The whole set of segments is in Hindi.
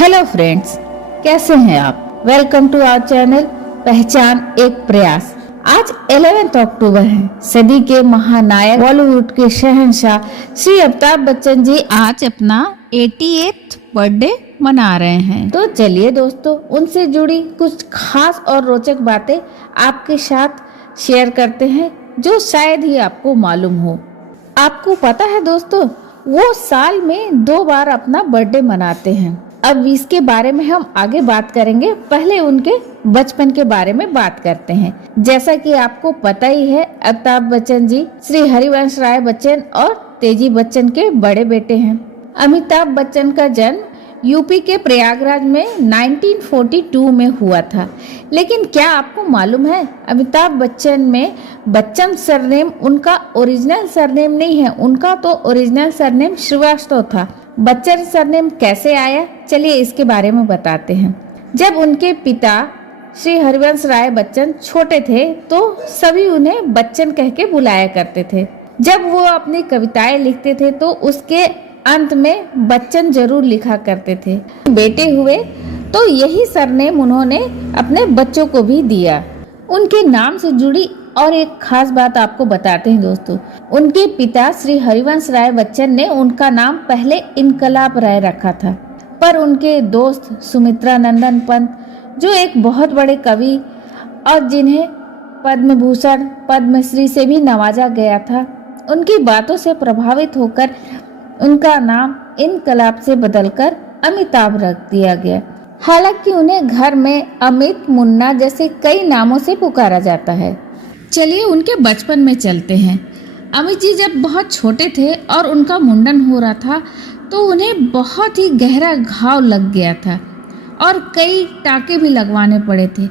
हेलो फ्रेंड्स, कैसे हैं आप। वेलकम टू आवर चैनल पहचान एक प्रयास। आज 11 अक्टूबर है। सदी के महानायक बॉलीवुड के शहंशाह श्री अमिताभ बच्चन जी आज अपना 88th बर्थडे मना रहे हैं। तो चलिए दोस्तों, उनसे जुड़ी कुछ खास और रोचक बातें आपके साथ शेयर करते हैं जो शायद ही आपको मालूम हो। आपको पता है दोस्तों, वो साल में 2 बार अपना बर्थडे मनाते हैं। अब इसके बारे में हम आगे बात करेंगे, पहले उनके बचपन के बारे में बात करते हैं। जैसा कि आपको पता ही है, अमिताभ बच्चन जी श्री हरिवंश राय बच्चन और तेजी बच्चन के बड़े बेटे हैं। अमिताभ बच्चन का जन्म यूपी के प्रयागराज में 1942 में हुआ था। लेकिन क्या आपको मालूम है, अमिताभ बच्चन में बच्चन सरनेम उनका ओरिजिनल सरनेम नहीं है। उनका तो ओरिजिनल सरनेम श्रीवास्तव था। बच्चन सरनेम कैसे आया, चलिए इसके बारे में बताते हैं। जब उनके पिता श्री हरिवंश राय बच्चन छोटे थे तो सभी उन्हें बच्चन कह के बुलाया करते थे। जब वो अपनी कविताएं लिखते थे तो उसके अंत में बच्चन जरूर लिखा करते थे। बेटे हुए तो यही सरनेम उन्होंने अपने बच्चों को भी दिया। उनके नाम से जुड़ी और एक खास बात आपको बताते हैं दोस्तों। उनके पिता श्री हरिवंश राय बच्चन ने उनका नाम पहले इनकलाब राय रखा था, पर उनके दोस्त सुमित्रा नंदन पंत, जो एक बहुत बड़े कवि और जिन्हें पद्म भूषण पद्मश्री से भी नवाजा गया था, उनकी बातों से प्रभावित होकर उनका नाम इनकलाब से बदलकर अमिताभ रख दिया गया। हालांकि उन्हें घर में अमित, मुन्ना जैसे कई नामों से पुकारा जाता है। चलिए उनके बचपन में चलते हैं। अमित जी जब बहुत छोटे थे और उनका मुंडन हो रहा था तो उन्हें बहुत ही गहरा घाव लग गया था और कई टाके भी लगवाने पड़े थे।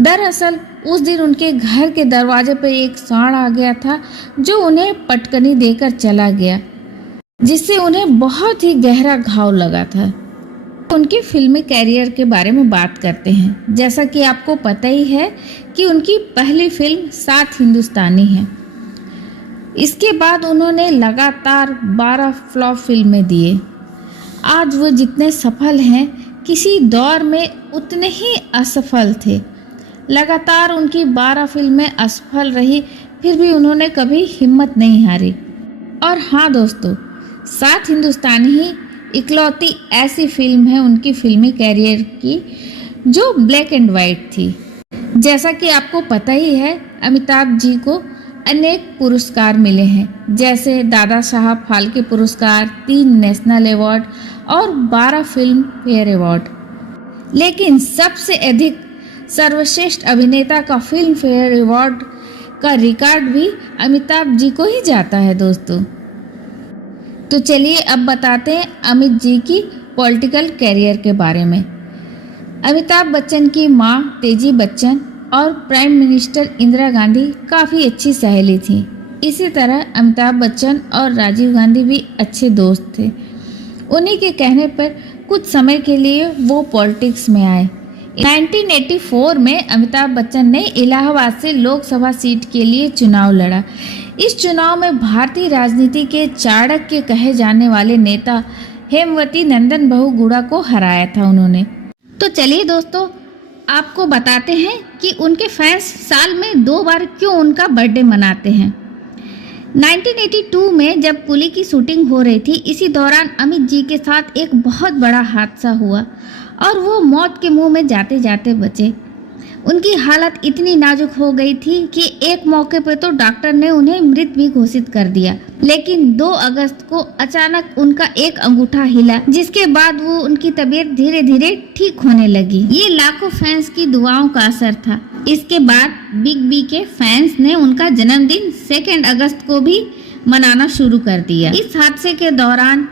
दरअसल उस दिन उनके घर के दरवाजे पर एक सांड आ गया था जो उन्हें पटकनी देकर चला गया, जिससे उन्हें बहुत ही गहरा घाव लगा था। उनके फिल्मी कैरियर के बारे में बात करते हैं। जैसा कि आपको पता ही है कि उनकी पहली फिल्म 7 हिंदुस्तानी है। इसके बाद उन्होंने लगातार 12 फ्लॉप फिल्में दिए। आज वो जितने सफल हैं, किसी दौर में उतने ही असफल थे। लगातार उनकी 12 फिल्में असफल रही, फिर भी उन्होंने कभी हिम्मत नहीं हारी। और हाँ दोस्तों, 7 हिंदुस्तानी ही इकलौती ऐसी फिल्म है उनकी फिल्मी कैरियर की जो ब्लैक एंड वाइट थी। जैसा कि आपको पता ही है, अमिताभ जी को अनेक पुरस्कार मिले हैं, जैसे दादा साहब फाल्के पुरस्कार, 3 नेशनल अवार्ड और 12 फिल्म फेयर अवार्ड। लेकिन सबसे अधिक सर्वश्रेष्ठ अभिनेता का फिल्म फेयर अवार्ड का रिकॉर्ड भी अमिताभ जी को ही जाता है दोस्तों। तो चलिए अब बताते हैं अमित जी की पॉलिटिकल कैरियर के बारे में। अमिताभ बच्चन की मां तेजी बच्चन और प्राइम मिनिस्टर इंदिरा गांधी काफ़ी अच्छी सहेली थी। इसी तरह अमिताभ बच्चन और राजीव गांधी भी अच्छे दोस्त थे। उन्हीं के कहने पर कुछ समय के लिए वो पॉलिटिक्स में आए। 1984 में अमिताभ बच्चन ने इलाहाबाद से लोकसभा सीट के लिए चुनाव लड़ा। इस चुनाव में भारतीय राजनीति के चाणक्य कहे जाने वाले नेता हेमवती नंदन बहुगुणा को हराया था उन्होंने। तो चलिए दोस्तों, आपको बताते हैं कि उनके फैंस साल में 2 बार क्यों उनका बर्थडे मनाते हैं। 1982 में जब कुली की शूटिंग हो रही थी, इसी दौरान अमित जी के साथ एक बहुत बड़ा हादसा हुआ और वो मौत के मुंह में जाते जाते बचे। उनकी हालत इतनी नाजुक हो गई थी कि एक मौके पर तो डॉक्टर ने उन्हें मृत भी घोषित कर दिया। लेकिन 2 अगस्त को अचानक उनका एक अंगूठा हिला, जिसके बाद वो उनकी तबीयत धीरे धीरे ठीक होने लगी। ये लाखों फैंस की दुआओं का असर था। इसके बाद बिग बी के फैंस ने उनका जन्मदिन 2 अगस्त को भी मनाना शुरू कर दिया। इस हादसे के दौरान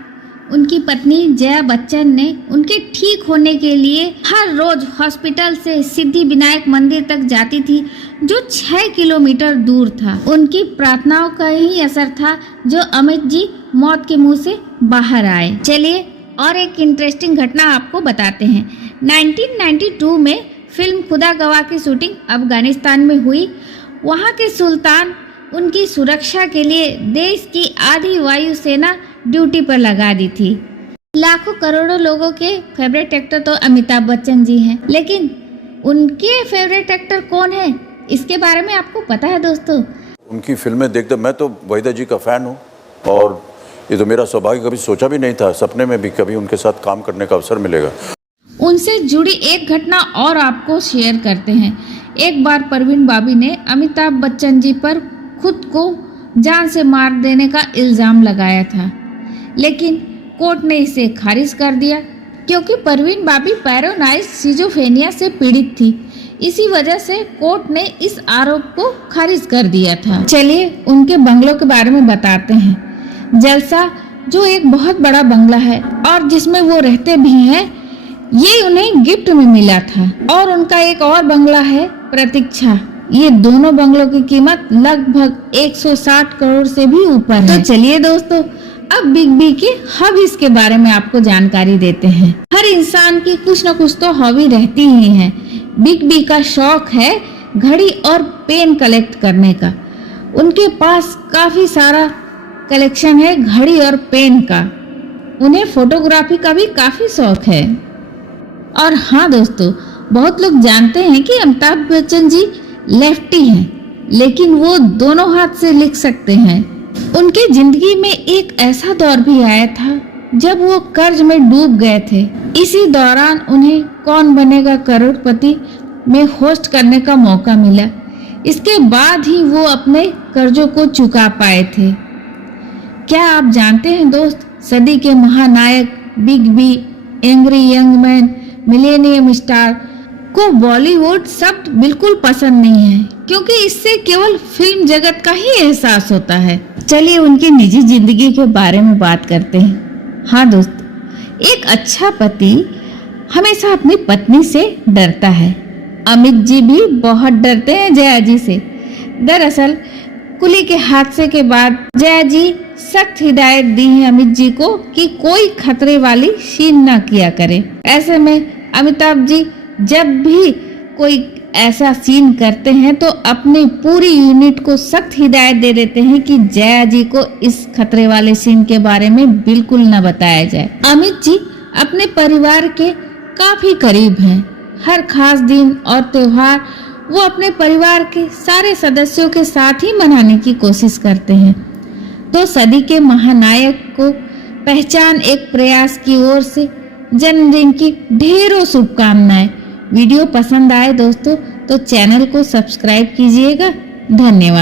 उनकी पत्नी जया बच्चन ने उनके ठीक होने के लिए हर रोज हॉस्पिटल से सिद्धि विनायक मंदिर तक जाती थी, जो 6 किलोमीटर दूर था। उनकी प्रार्थनाओं का ही असर था जो अमित जी मौत के मुंह से बाहर आए। चलिए और एक इंटरेस्टिंग घटना आपको बताते हैं। 1992 में फिल्म खुदा गवाह की शूटिंग अफगानिस्तान में हुई। वहाँ के सुल्तान उनकी सुरक्षा के लिए देश की आधी वायुसेना ड्यूटी पर लगा दी थी। लाखों करोड़ों लोगों के फेवरेट एक्टर तो अमिताभ बच्चन जी हैं, लेकिन उनके फेवरेट एक्टर कौन है, इसके बारे में आपको पता है दोस्तों? उनकी फिल्में देखते, मैं तो वहीदा जी का फ़ैन हूँ और ये तो मेरा सौभाग्य, कभी सोचा भी नहीं था सपने में भी कभी उनके साथ काम करने का अवसर मिलेगा। उनसे जुड़ी एक घटना और आपको शेयर करते हैं। एक बार परवीन बाबी ने अमिताभ बच्चन जी पर खुद को जान से मार देने का इल्ज़ाम लगाया था, लेकिन कोर्ट ने इसे खारिज कर दिया क्योंकि परवीन बाबी पैरानॉइड सिजोफ्रेनिया से पीड़ित थी। इसी वजह से कोर्ट ने इस आरोप को खारिज कर दिया था। चलिए उनके बंगलों के बारे में बताते हैं। जलसा जो एक बहुत बड़ा बंगला है और जिसमें वो रहते भी हैं, ये उन्हें गिफ्ट में मिला था। और उनका एक और बंगला है प्रतीक्षा। ये दोनों बंगलों की कीमत लगभग 160 करोड़ से भी ऊपर है। तो चलिए दोस्तों, अब बिग बी के हॉबीज के बारे में आपको जानकारी देते हैं। हर इंसान की कुछ न कुछ तो हॉबी रहती ही है। बिग बी का शौक है घड़ी और पेन कलेक्ट करने का। उनके पास काफी सारा कलेक्शन है घड़ी और पेन का। उन्हें फोटोग्राफी का भी काफी शौक है। और हाँ दोस्तों, बहुत लोग जानते हैं कि अमिताभ बच्चन जी लेफ्टी हैं, लेकिन वो दोनों हाथ से लिख सकते हैं। उनकी जिंदगी में एक ऐसा दौर भी आया था जब वो कर्ज में डूब गए थे। इसी दौरान उन्हें कौन बनेगा करोड़पति में होस्ट करने का मौका मिला। इसके बाद ही वो अपने कर्जों को चुका पाए थे। क्या आप जानते हैं दोस्त, सदी के महानायक big B, angry young man, millennium star को बॉलीवुड शब्द बिल्कुल पसंद नहीं है, क्योंकि इससे केवल फिल्म जगत का ही एहसास होता है। चलिए उनकी निजी जिंदगी के बारे में बात करते हैं। हाँ दोस्त, एक अच्छा पति हमेशा अपनी पत्नी से डरता है। अमित जी भी बहुत डरते हैं जया जी से। दरअसल कुली के हादसे के बाद जया जी सख्त हिदायत दी है अमित जी को कि कोई खतरे वाली सीन ना किया करे। ऐसे में अमिताभ जी जब भी कोई ऐसा सीन करते हैं तो अपनी पूरी यूनिट को सख्त हिदायत दे देते हैं कि जया जी को इस खतरे वाले सीन के बारे में बिल्कुल न बताया जाए। अमित जी अपने परिवार के काफी करीब हैं। हर खास दिन और त्योहार वो अपने परिवार के सारे सदस्यों के साथ ही मनाने की कोशिश करते हैं। तो सदी के महानायक को पहचान एक प्रयास की ओर से जन्मदिन की ढेरों शुभकामनाएं। वीडियो पसंद आए दोस्तों तो चैनल को सब्सक्राइब कीजिएगा। धन्यवाद।